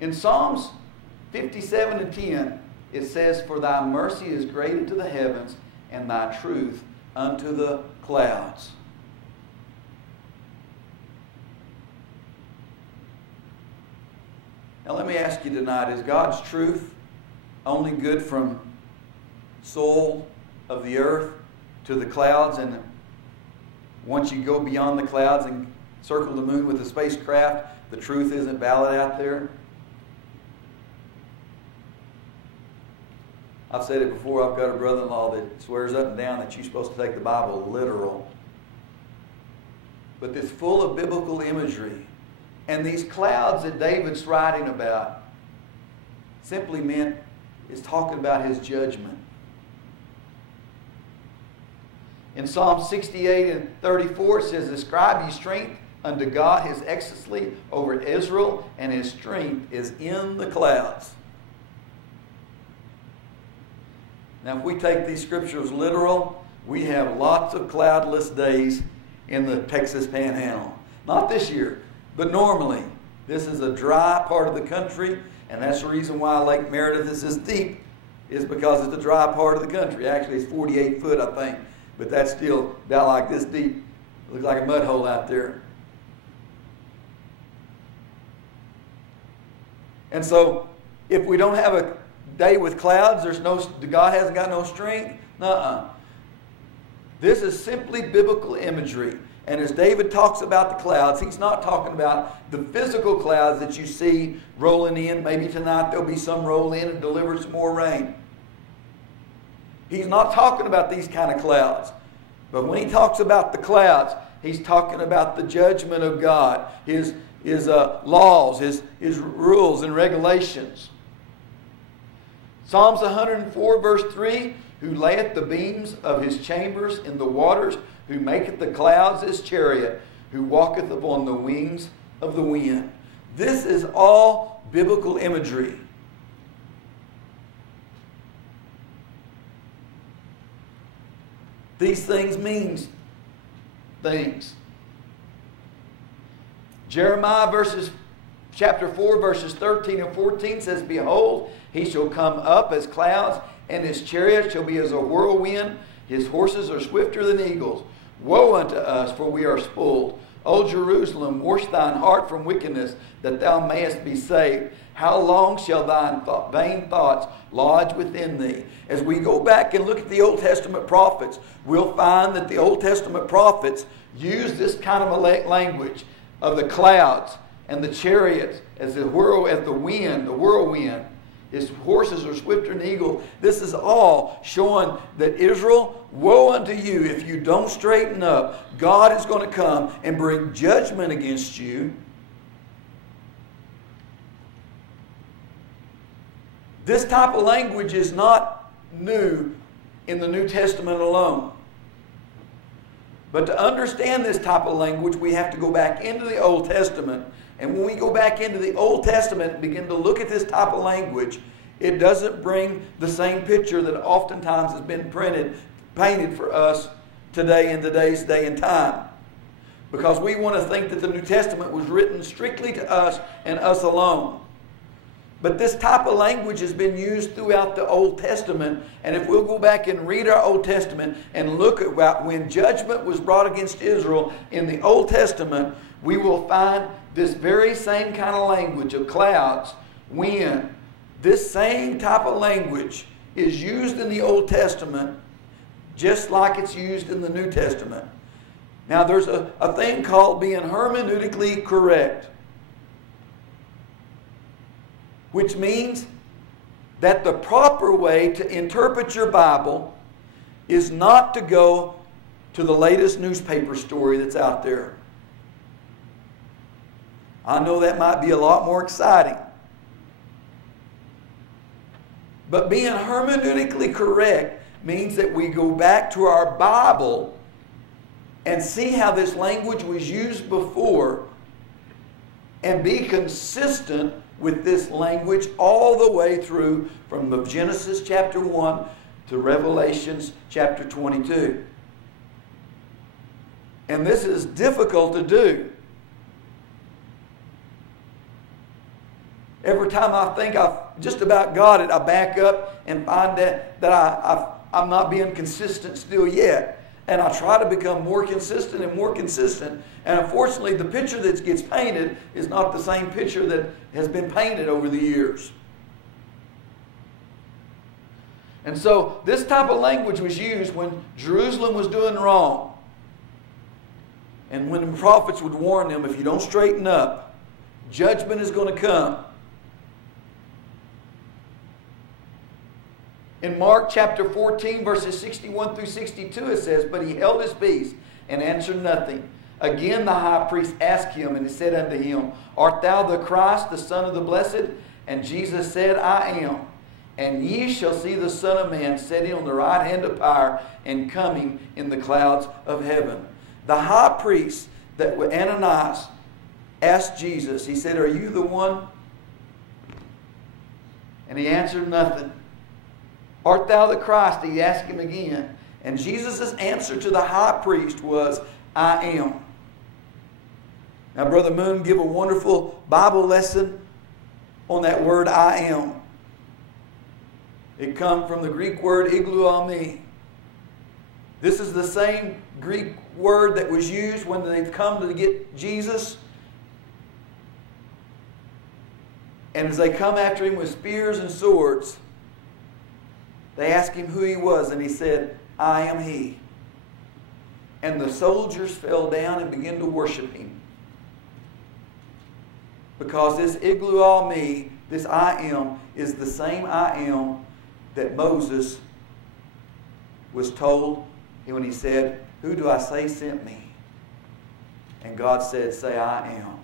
In Psalms 57 and 10, it says, "For thy mercy is great unto the heavens, and thy truth unto the clouds." Now let me ask you tonight, is God's truth only good from soul of the earth to the clouds, and once you go beyond the clouds and circle the moon with a spacecraft, the truth isn't valid out there? I've said it before, I've got a brother-in-law that swears up and down that you're supposed to take the Bible literal. But it's full of biblical imagery. And these clouds that David's writing about simply meant, is talking about his judgment. In Psalm 68 and 34 it says, "Ascribe ye strength unto God, his excellency over Israel, and his strength is in the clouds." Now if we take these scriptures literal, we have lots of cloudless days in the Texas Panhandle. Not this year, but normally. This is a dry part of the country, and that's the reason why Lake Meredith is this deep, is because it's a dry part of the country. Actually, it's 48 foot, I think, but that's still about like this deep. It looks like a mud hole out there. And so, if we don't have a day with clouds, God hasn't got no strength? Nuh-uh. This is simply biblical imagery. And as David talks about the clouds, he's not talking about the physical clouds that you see rolling in. Maybe tonight there'll be some roll in and deliver some more rain. He's not talking about these kind of clouds. But when he talks about the clouds, he's talking about the judgment of God, His laws, His rules and regulations. Psalms 104 verse 3, "Who layeth the beams of his chambers in the waters, who maketh the clouds his chariot, who walketh upon the wings of the wind." This is all biblical imagery. These things mean things. Jeremiah chapter 4 verses 13 and 14 says, "Behold, he shall come up as clouds, and his chariot shall be as a whirlwind. His horses are swifter than eagles. Woe unto us, for we are spoiled. O Jerusalem, wash thine heart from wickedness, that thou mayest be saved. How long shall thine vain thoughts lodge within thee?" As we go back and look at the Old Testament prophets, we'll find that the Old Testament prophets use this kind of a language of the clouds and the chariots as the wind, the whirlwind. His horses are swifter than eagles. This is all showing that Israel, woe unto you if you don't straighten up. God is going to come and bring judgment against you. This type of language is not new in the New Testament alone. But to understand this type of language, we have to go back into the Old Testament. And when we go back into the Old Testament and begin to look at this type of language, it doesn't bring the same picture that oftentimes has been painted for us today in today's day and time. Because we want to think that the New Testament was written strictly to us and us alone. But this type of language has been used throughout the Old Testament. And if we'll go back and read our Old Testament and look at when judgment was brought against Israel in the Old Testament, we will find this very same kind of language of clouds, wind. This same type of language is used in the Old Testament just like it's used in the New Testament. Now there's a thing called being hermeneutically correct, which means that the proper way to interpret your Bible is not to go to the latest newspaper story that's out there. I know that might be a lot more exciting. But being hermeneutically correct means that we go back to our Bible and see how this language was used before and be consistent with this language all the way through from Genesis chapter 1 to Revelations chapter 22. And this is difficult to do. Every time I think I've just about got it, I back up and find that I'm not being consistent still yet. And I try to become more consistent and more consistent. And unfortunately, the picture that gets painted is not the same picture that has been painted over the years. And so this type of language was used when Jerusalem was doing wrong. And when the prophets would warn them, if you don't straighten up, judgment is going to come. In Mark chapter 14, verses 61 through 62, it says, "But he held his peace and answered nothing. Again the high priest asked him, and he said unto him, Art thou the Christ, the Son of the Blessed? And Jesus said, I am. And ye shall see the Son of Man sitting on the right hand of power and coming in the clouds of heaven." The high priest that Ananias asked Jesus, he said, "Are you the one?" And he answered nothing. "Art thou the Christ?" He asked him again. And Jesus' answer to the high priest was, "I am." Now, Brother Moon gave a wonderful Bible lesson on that word, "I am." It comes from the Greek word igluami. This is the same Greek word that was used when they've come to get Jesus. And as they come after him with spears and swords, they asked him who he was, and he said, "I am he." And the soldiers fell down and began to worship him. Because this igluami, this "I am," is the same "I am" that Moses was told when he said, "Who do I say sent me?" And God said, "Say, I am."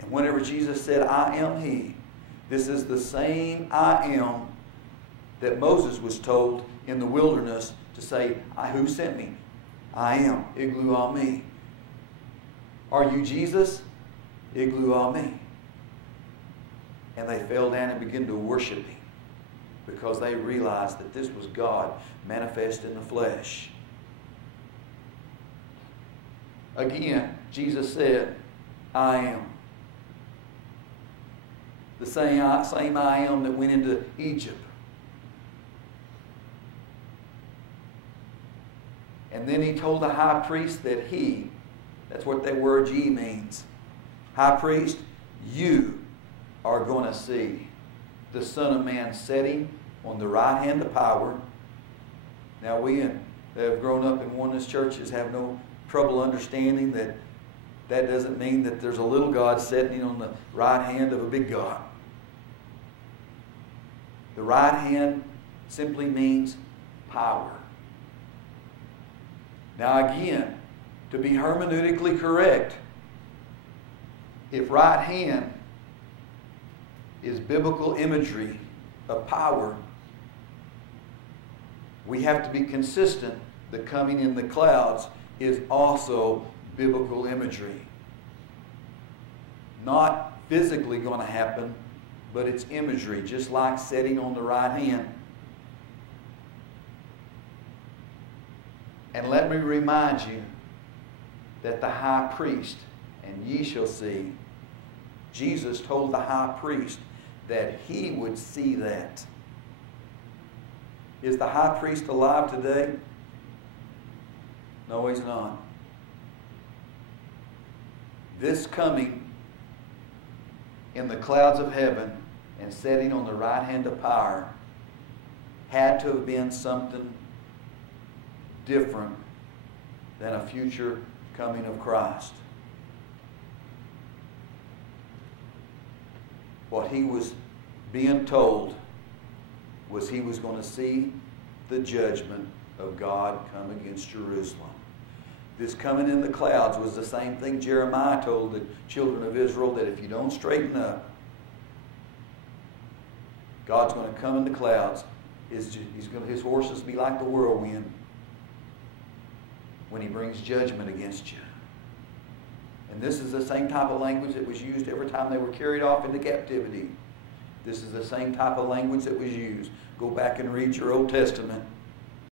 And whenever Jesus said, "I am he," this is the same "I am" that Moses was told in the wilderness to say, "Who sent me?" "I am, igluami." "Are you Jesus?" "Igluami." And they fell down and began to worship him because they realized that this was God manifest in the flesh. Again, Jesus said, "I am." The same "I am" that went into Egypt. And then he told the high priest that that's what that word "ye" means. High priest, you are going to see the Son of Man sitting on the right hand of power. Now we that have grown up in oneness churches have no trouble understanding that that doesn't mean that there's a little God sitting on the right hand of a big God. The right hand simply means power. Now again, to be hermeneutically correct, if right hand is biblical imagery of power, we have to be consistent. The coming in the clouds is also biblical imagery. Not physically going to happen, but it's imagery, just like sitting on the right hand. And let me remind you that the high priest, and ye shall see, Jesus told the high priest that he would see that. Is the high priest alive today? No, he's not. This coming in the clouds of heaven and sitting on the right hand of power had to have been something different than a future coming of Christ. What he was being told was he was going to see the judgment of God come against Jerusalem. This coming in the clouds was the same thing Jeremiah told the children of Israel, that if you don't straighten up, God's going to come in the clouds. His horses be like the whirlwind when he brings judgment against you. And this is the same type of language that was used every time they were carried off into captivity. This is the same type of language that was used. Go back and read your Old Testament.